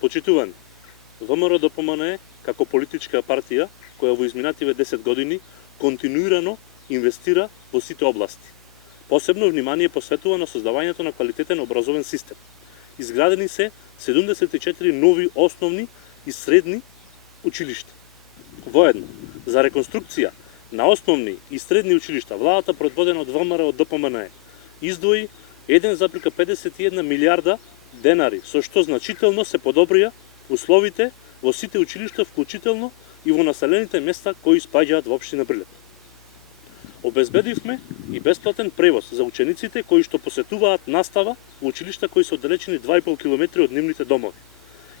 Почитувани, ВМРО-ДПМНЕ како политичка партија која во изминативе 10 години континуирано инвестира во сите области. Посебно внимание посветува на создавањето на квалитетен образовен систем. Изградени се 74 нови основни и средни училишта. Воедно, за реконструкција на основни и средни училишта, владата предводена од ВМРО-ДПМНЕ издвои 1,51 милиарда денари, со што значително се подобрија условите во сите училишта, вклучително и во населените места кои спаѓаат во општина Прилеп. Обезбедивме и бесплатен превоз за учениците кои што посетуваат настава во училишта кои се оддалечени 2,5 км од нивните домови.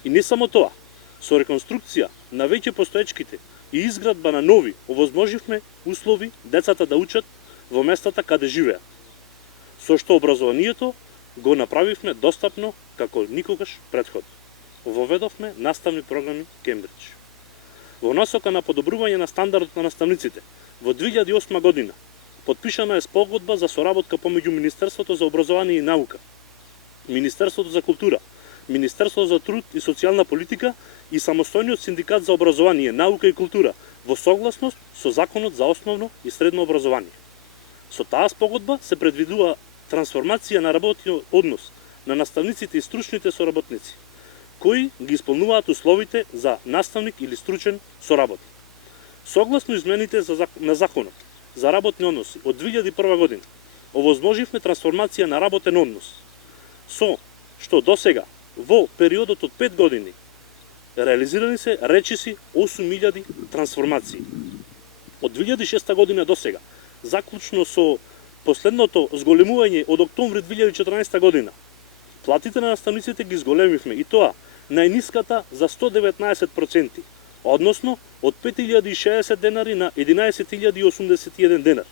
И не само тоа, со реконструкција на веќе постоечките и изградба на нови, овозможивме услови децата да учат во местата каде живеат. Со што образованието го направивме достапно како никогаш претходно. Воведовме наставни програми Кембридж. Во насока на подобрување на стандардот на наставниците, во 2008 година потпишана е спогодба за соработка помеѓу Министерството за образование и наука, Министерството за култура, Министерството за труд и социјална политика и самостојниот синдикат за образование, наука и култура во согласност со Законот за основно и средно образование. Со таа спогодба се предвидува трансформација на работниот однос на наставниците и стручните соработници, кои ги исполнуваат условите за наставник или стручен соработник. Согласно измените на Законот за работни односи од 2001 година, овозможивме трансформација на работен однос, со што досега во периодот од 5 години реализирани се речиси 8000 трансформации. Од 2006 година досега, заклучно со последното зголемување од октомври 2014 година, платите на наставниците ги зголемивме и тоа најниската за 119%, односно од 5060 денари на 11081 денар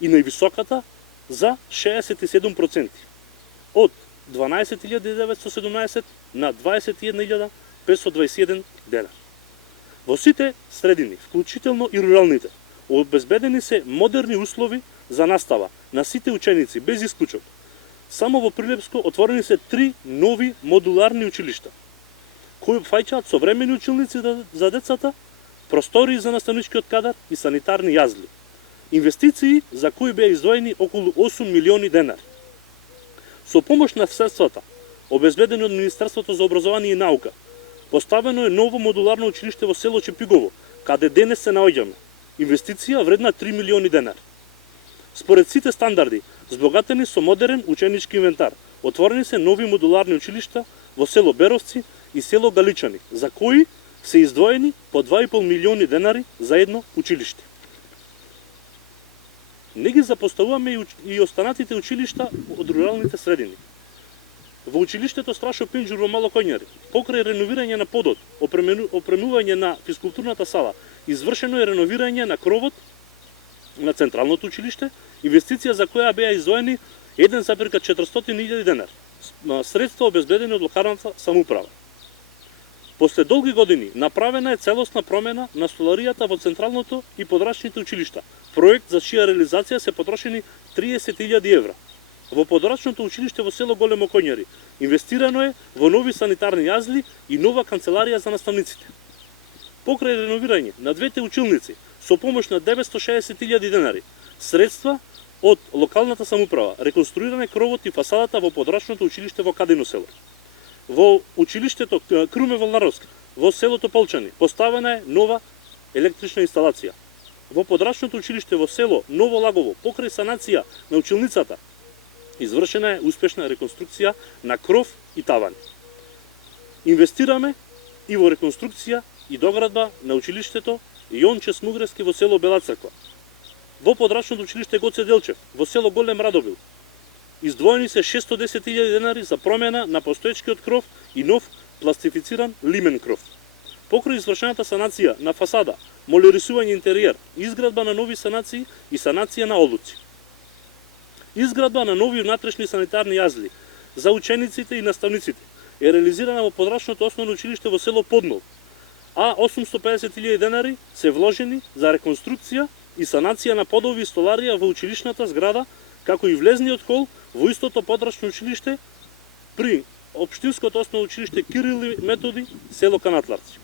и највисоката за 67%, од 12917 на 21521 денар. Во сите средини, вклучително и руралните, обезбедени се модерни услови за настава на сите ученици без исклучок. Само во Прилепско отворени се 3 нови модуларни училишта, кои опфаќаат современи училници за децата, простории за наставничкиот кадар и санитарни јазли. Инвестиции за кои беа издвоени околу 8 милиони денари. Со помош на средствата, обезбедени од Министерството за образование и наука, поставено е ново модуларно училиште во село Чепигово, каде денес се наоѓаме. Инвестиција вредна 3 милиони денари. Според сите стандарди, збогатени со модерен ученички инвентар, отворени се нови модуларни училишта во село Беровци и село Галичани, за кои се издвоени по 2,5 милиони денари за едно училиште. Не ги запоставуваме и останатите училишта од руралните средини. Во училиштето Страшо Пинџур во Мало Коњари, покрај реновирање на подот, опремување на физкултурната сала, извршено е реновирање на кровот на централното училиште, инвестиција за која беа издвоени 1,400.000 денар, средства обезбедени од локалната самоуправа. После долги години направена е целосна промена на столаријата во централното и подрачните училишта, проект за чија реализација се потрошени 30.000 евра. Во подрачното училиште во село Големо Коњари инвестирано е во нови санитарни јазли и нова канцеларија за наставниците. Покрај реновирање на двете училници со помош на 960.000 денари, средства од локалната самоуправа, реконструиране кровот и фасадата во подрачното училиште во Кадино село. Во училиштето Круме Волнаровски, во селото Полчани, поставена е нова електрична инсталација. Во подрачното училиште во село Ново Лагово, покрај санација на училницата, извршена е успешна реконструкција на кров и тавани. Инвестираме и во реконструкција и доградба на училиштето Јонче Смугревски во село Бела Црква. Во подрачното училиште Гоце Делчев во село Голем Радовил издвоени се 610.000 денари за промена на постоечкиот кров и нов пластифициран лимен кров. Покрај извршената санација на фасада, молерисување интериер, изградба на нови санации и санација на олуци. Изградба на нови внатрешни санитарни јазли за учениците и наставниците е реализирана во подрачното основно училиште во село Поднол, а 850.000 денари се вложени за реконструкција и санација на подови и столарија во училишната зграда, како и влезниот хол во истото подрачно училиште при Општинското основно училиште Кирил и Методи, село Канатларци.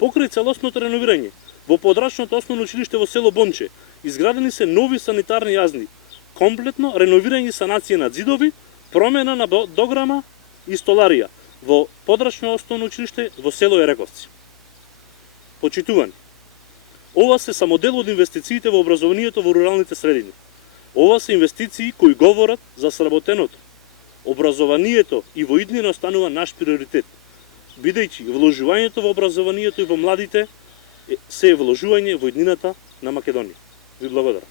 Покрај целосното реновирање, во подрачното основно училиште во село Бонче, изградени се нови санитарни јазни, комплетно реновирање и санација на ѕидови, промена на дограма и столарија во подрачно основно училиште во село Ерековци. Почитувани, ова се само дел од инвестициите во образованието во руралните средини. Ова се инвестиции кои говорат за сработеното. Образованието и во иднина останува наш приоритет, бидејќи вложувањето во образованието и во младите се вложување во иднината на Македонија. Ви благодарам.